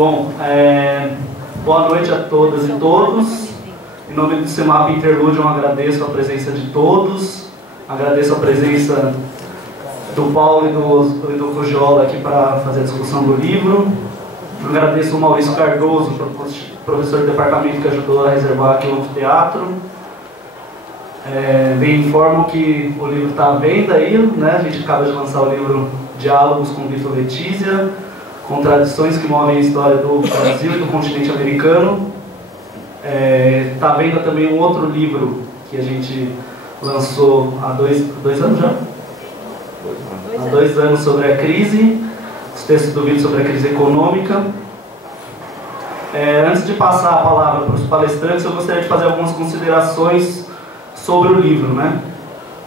Bom, boa noite a todas e todos. Em nome do CEMAP Interlúdio, eu agradeço a presença de todos. Agradeço a presença do Paulo e do Fujola aqui para fazer a discussão do livro. Agradeço o Maurício Cardoso, professor do departamento que ajudou a reservar aqui o anfiteatro. Bem informo que o livro está à venda aí, né? A gente acaba de lançar o livro Diálogos com Vitor Letícia, Contradições que movem a história do Brasil e do continente americano. Está à venda também um outro livro que a gente lançou há dois anos já? Há 2 anos, sobre a crise, os textos do Vitor sobre a crise econômica. Antes de passar a palavra para os palestrantes, eu gostaria de fazer algumas considerações sobre o livro, né?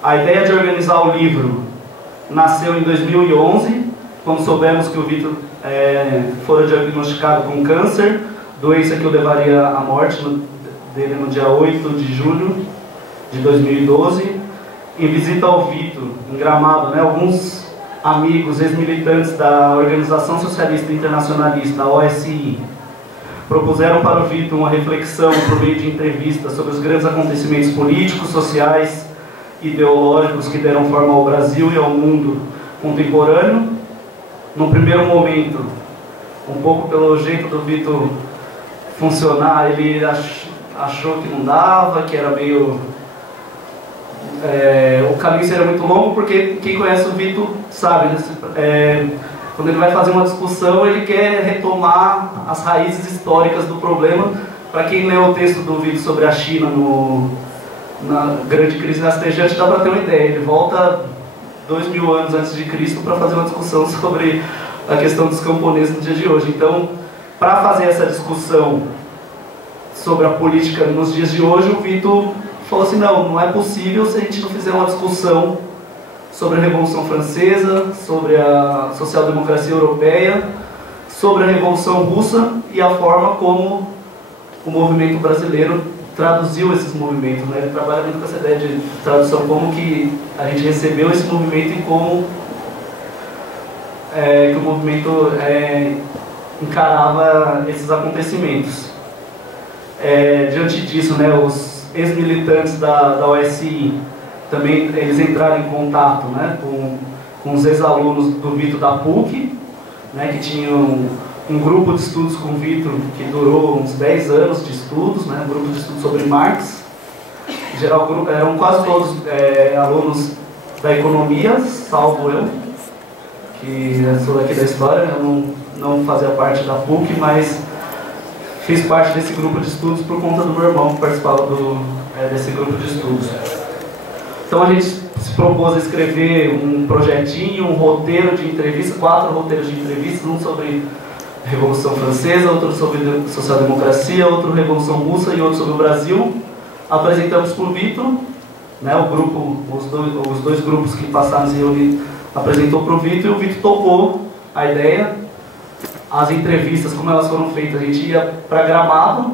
A ideia de organizar o livro nasceu em 2011, quando soubemos que o Vitor fora diagnosticado com câncer, doença que o levaria à morte dele no dia 8 de julho de 2012. Em visita ao Vitor, em Gramado, né, alguns amigos ex-militantes da Organização Socialista Internacionalista, a OSI, propuseram para o Vitor uma reflexão por meio de entrevistas sobre os grandes acontecimentos políticos, sociais e ideológicos que deram forma ao Brasil e ao mundo contemporâneo. Num primeiro momento, um pouco pelo jeito do Vitor funcionar, ele achou que não dava, que era meio... o caminho seria muito longo, porque quem conhece o Vitor sabe, né? Quando ele vai fazer uma discussão, ele quer retomar as raízes históricas do problema. Para quem leu o texto do Vitor sobre a China na grande crise rastejante, dá para ter uma ideia. Ele volta 2000 anos antes de Cristo para fazer uma discussão sobre a questão dos camponeses no dia de hoje. Então, para fazer essa discussão sobre a política nos dias de hoje, o Vitor falou assim: não é possível se a gente não fizer uma discussão sobre a Revolução Francesa, sobre a social-democracia europeia, sobre a Revolução Russa e a forma como o movimento brasileiro traduziu esses movimentos, né? Ele trabalha muito com essa ideia de tradução, como que a gente recebeu esse movimento e como que o movimento encarava esses acontecimentos. Diante disso, né, os ex-militantes da OSI também eles entraram em contato, né, com os ex-alunos do Vitor da PUC, né, que tinham um grupo de estudos com o Vitor que durou uns 10 anos de estudos, né, um grupo de estudos sobre Marx. Em geral, eram quase todos alunos da economia, salvo eu, que sou daqui da história. Eu não fazia parte da PUC, mas fiz parte desse grupo de estudos por conta do meu irmão, que participava desse grupo de estudos. Então a gente se propôs a escrever um projetinho, um roteiro de entrevista, 4 roteiros de entrevistas, um sobre Revolução Francesa, outro sobre social-democracia, outro Revolução Russa e outro sobre o Brasil. Apresentamos para o Vitor, né, os dois grupos que passaram a se reunir, apresentou para o Vitor e o Vitor topou a ideia. As entrevistas, como elas foram feitas, a gente ia para Gramado,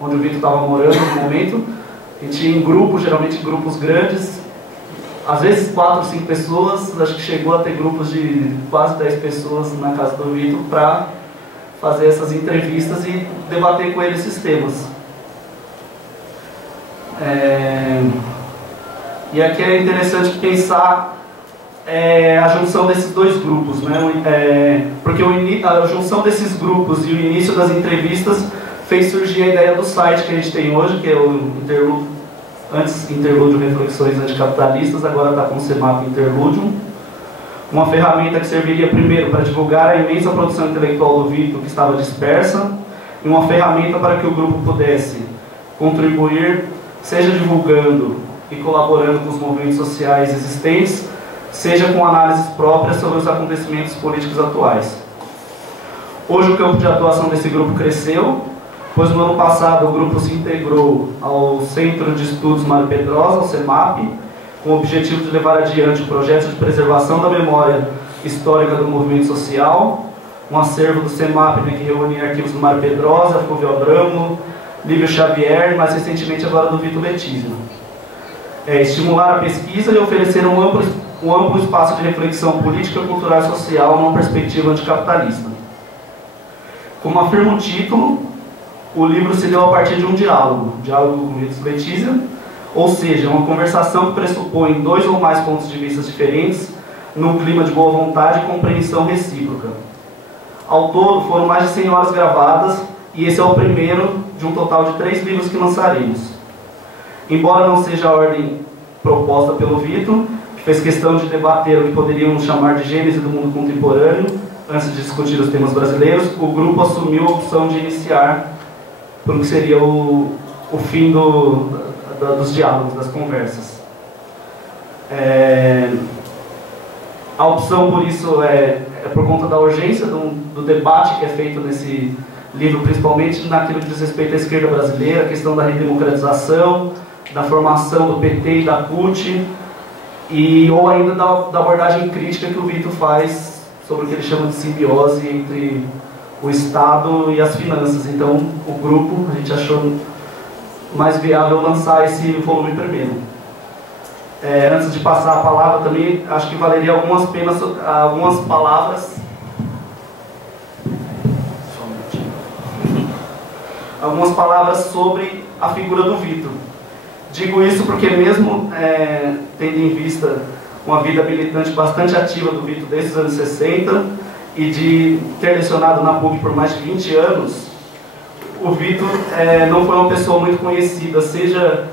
onde o Vitor estava morando no momento. A gente ia em grupos, geralmente grupos grandes, às vezes 4 ou 5 pessoas. Acho que chegou a ter grupos de quase 10 pessoas na casa do Vitor para fazer essas entrevistas e debater com ele esses temas. E aqui é interessante pensar a junção desses dois grupos, né? Porque a junção desses grupos e o início das entrevistas fez surgir a ideia do site que a gente tem hoje, que é o Interlúdio Reflexões Anticapitalistas, agora está com o CEMAP Interlúdio. Uma ferramenta que serviria primeiro para divulgar a imensa produção intelectual do Vitor, que estava dispersa, e uma ferramenta para que o grupo pudesse contribuir, seja divulgando e colaborando com os movimentos sociais existentes, seja com análises próprias sobre os acontecimentos políticos atuais. Hoje o campo de atuação desse grupo cresceu, pois no ano passado o grupo se integrou ao Centro de Estudos Mário Pedrosa, ao CEMAP, com o objetivo de levar adiante o projeto de preservação da memória histórica do movimento social, um acervo do CEMAP, né, que reúne arquivos do Mário Pedrosa, Fulvio Abramo, Lívio Xavier e mais recentemente agora do Vitor Letícia. Estimular a pesquisa e oferecer um amplo espaço de reflexão política, cultural e social numa perspectiva anticapitalista. Como afirma o título, o livro se deu a partir de um diálogo com Vitor Letícia, ou seja, uma conversação que pressupõe 2 ou mais pontos de vista diferentes, num clima de boa vontade e compreensão recíproca. Ao todo, foram mais de 100 horas gravadas, e esse é o primeiro de um total de 3 livros que lançaremos. Embora não seja a ordem proposta pelo Vitor, que fez questão de debater o que poderíamos chamar de gênese do mundo contemporâneo, antes de discutir os temas brasileiros, o grupo assumiu a opção de iniciar pelo que seria o fim dos diálogos, das conversas. A opção, por isso, é por conta da urgência do debate que é feito nesse livro, principalmente naquilo que diz respeito à esquerda brasileira, a questão da redemocratização, da formação do PT e da CUT, ou ainda da abordagem crítica que o Vitor faz sobre o que ele chama de simbiose entre o Estado e as finanças. Então, o grupo, a gente achou mais viável lançar esse volume primeiro. Antes de passar a palavra também, acho que valeria algumas palavras. Algumas palavras sobre a figura do Vitor. Digo isso porque mesmo tendo em vista uma vida militante bastante ativa do Vitor desde os anos 60 e de ter lecionado na PUC por mais de 20 anos, o Vitor não foi uma pessoa muito conhecida, seja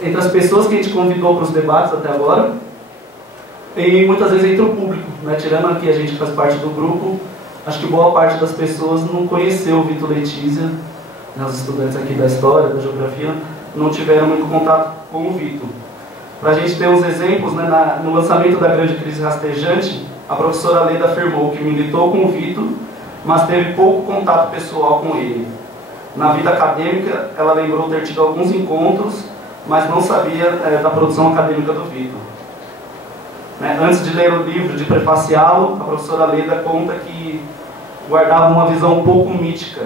entre as pessoas que a gente convidou para os debates até agora, e muitas vezes entre o público, né? Tirando aqui a gente que faz parte do grupo, acho que boa parte das pessoas não conheceu o Vitor Letícia, né? Os estudantes aqui da história, da geografia, não tiveram muito contato com o Vitor. Para a gente ter uns exemplos, né, no lançamento da Grande Crise Rastejante, a professora Leda afirmou que militou com o Vitor, mas teve pouco contato pessoal com ele. Na vida acadêmica, ela lembrou ter tido alguns encontros, mas não sabia da produção acadêmica do Vitor. Antes de ler o livro, de prefaciá-lo, a professora Leda conta que guardava uma visão um pouco mítica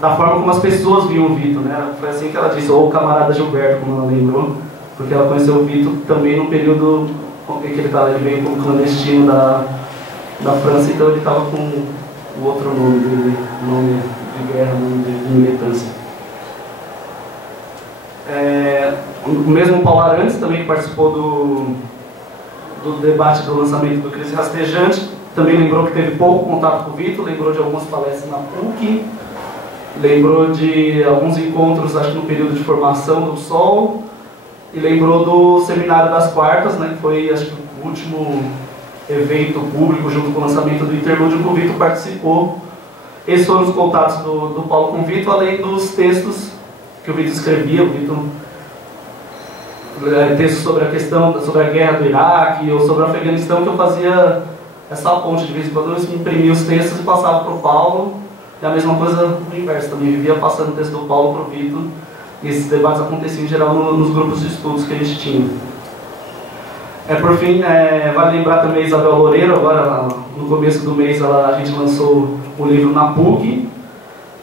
da forma como as pessoas viam o Vitor, né? Foi assim que ela disse, ou o camarada Gilberto, como ela lembrou, porque ela conheceu o Vitor também no período em que ele veio como clandestino da França, então ele estava com o outro nome dele, nome de guerra, nome de militância. O mesmo Paulo Arantes, também que participou do debate do lançamento do Crise Rastejante, também lembrou que teve pouco contato com o Vitor, lembrou de algumas palestras na PUC, lembrou de alguns encontros, acho que no período de formação do SOL, e lembrou do Seminário das Quartas, né, que foi, acho que, o último evento público junto com o lançamento do Interlúdio que o Vitor participou. Esses foram os contatos do Paulo com o Vitor, além dos textos que o Vitor escrevia, textos sobre a questão, sobre a guerra do Iraque ou sobre o Afeganistão, que eu fazia essa ponte de vez em quando, eu imprimia os textos e passava para o Paulo, e a mesma coisa no inverso, também vivia passando o texto do Paulo para o Vitor, e esses debates aconteciam em geral nos grupos de estudos que a gente tinha. Por fim, vale lembrar também a Isabel Loureiro, agora no começo do mês a gente lançou o livro na PUC,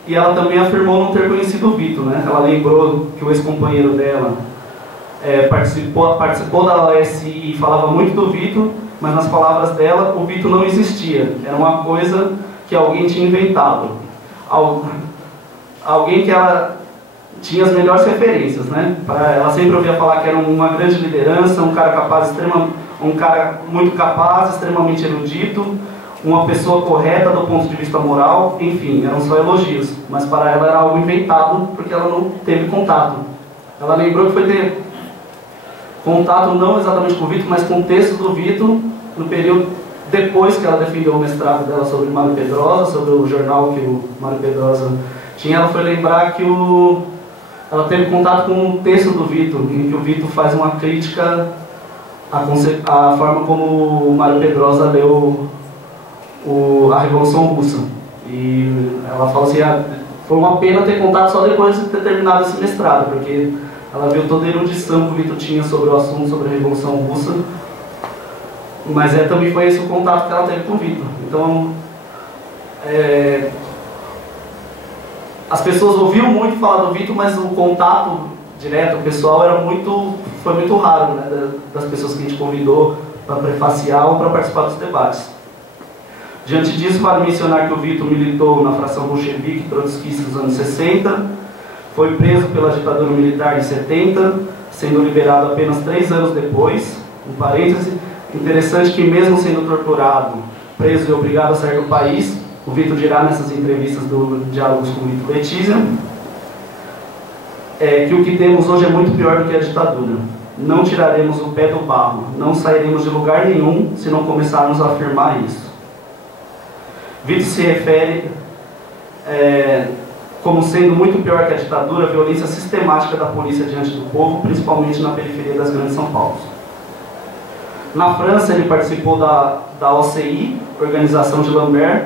e ela também afirmou não ter conhecido o Vitor, né? Ela lembrou que o ex-companheiro dela participou da OSI e falava muito do Vitor, mas nas palavras dela, o Vitor não existia. Era uma coisa que alguém tinha inventado. Alguém que ela tinha as melhores referências, né? Ela sempre ouvia falar que era uma grande liderança, um cara muito capaz, extremamente erudito, uma pessoa correta do ponto de vista moral, enfim, eram só elogios. Mas para ela era algo inventado, porque ela não teve contato. Ela lembrou que foi ter contato não exatamente com o Vitor, mas com o texto do Vitor no período depois que ela defendeu o mestrado dela sobre Mário Pedrosa, sobre o jornal que o Mário Pedrosa tinha. Ela foi lembrar que ela teve contato com o texto do Vitor, em que o Vitor faz uma crítica à forma como o Mário Pedrosa leu a Revolução Russa. E ela fala assim, foi uma pena ter contato só depois de ter terminado esse mestrado, porque ela viu toda a erudição que o Vitor tinha sobre o assunto, sobre a Revolução Russa, mas também foi esse o contato que ela teve com o Vitor. Então, as pessoas ouviam muito falar do Vitor, mas o contato direto, pessoal, foi muito raro, né, das pessoas que a gente convidou para prefaciar ou para participar dos debates. Diante disso, vale mencionar que o Vitor militou na fração bolchevique e trotskista dos anos 60, foi preso pela ditadura militar em 70, sendo liberado apenas 3 anos depois. Um parêntese, interessante que mesmo sendo torturado, preso e obrigado a sair do país, o Vitor dirá nessas entrevistas do Diálogos com o Vitor Letícia, que o que temos hoje é muito pior do que a ditadura. Não tiraremos o pé do barro, não sairemos de lugar nenhum se não começarmos a afirmar isso. Vitor se refere como sendo muito pior que a ditadura, a violência sistemática da polícia diante do povo, principalmente na periferia das grandes São Paulo. Na França, ele participou da OCI, Organização de Lambert,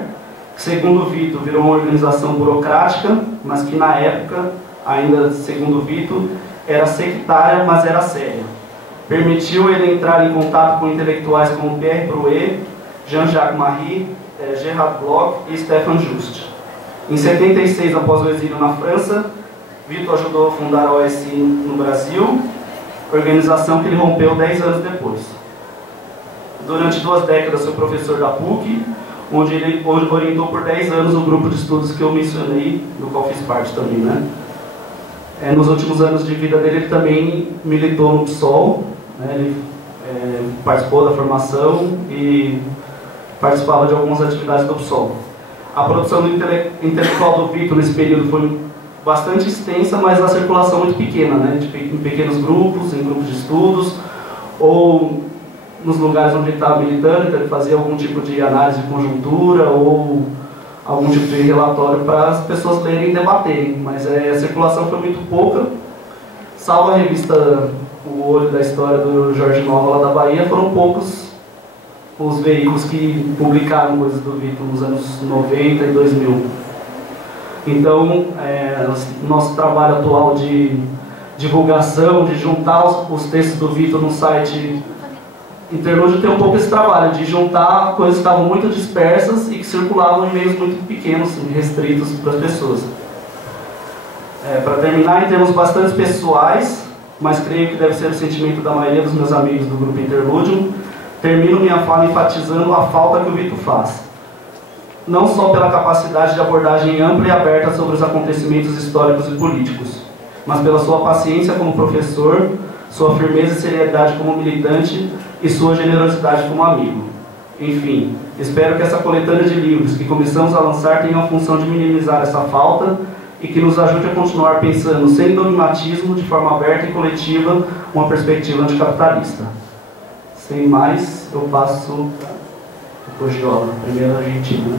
que, segundo Vitor, virou uma organização burocrática, mas que na época, ainda segundo Vitor, era sectária, mas era séria. Permitiu ele entrar em contato com intelectuais como Pierre Brouet, Jean-Jacques Marie, Gerard Bloch e Stefan Just. Em 76, após o exílio na França, Vitor ajudou a fundar a OSI no Brasil, organização que ele rompeu 10 anos depois. Durante 2 décadas foi professor da PUC, onde ele orientou por 10 anos o grupo de estudos que eu mencionei, do qual fiz parte também, né? Nos últimos anos de vida dele, ele também militou no PSOL, né? Ele participou da formação e participava de algumas atividades do PSOL. A produção intelectual do Vitor nesse período foi bastante extensa, mas a circulação muito pequena, né? Em pequenos grupos, em grupos de estudos, ou nos lugares onde ele estava militando, então ele fazia algum tipo de análise de conjuntura ou algum tipo de relatório para as pessoas lerem e debaterem, mas a circulação foi muito pouca, salvo a revista O Olho da História do Jorge Nova lá da Bahia, foram poucos os veículos que publicaram coisas do Vitor nos anos 90 e 2000. Então, nosso trabalho atual de divulgação, de juntar os textos do Vitor no site Interlúdio tem um pouco esse trabalho de juntar coisas que estavam muito dispersas e que circulavam em meios muito pequenos, restritos para as pessoas. Para terminar, em termos bastante pessoais, mas creio que deve ser o sentimento da maioria dos meus amigos do grupo Interlúdio, termino minha fala enfatizando a falta que o Vitor faz. Não só pela capacidade de abordagem ampla e aberta sobre os acontecimentos históricos e políticos, mas pela sua paciência como professor, sua firmeza e seriedade como militante e sua generosidade como amigo. Enfim, espero que essa coletânea de livros que começamos a lançar tenha a função de minimizar essa falta e que nos ajude a continuar pensando, sem dogmatismo, de forma aberta e coletiva, uma perspectiva anticapitalista. Sem mais, eu passo para o Giola, primeiro Argentina.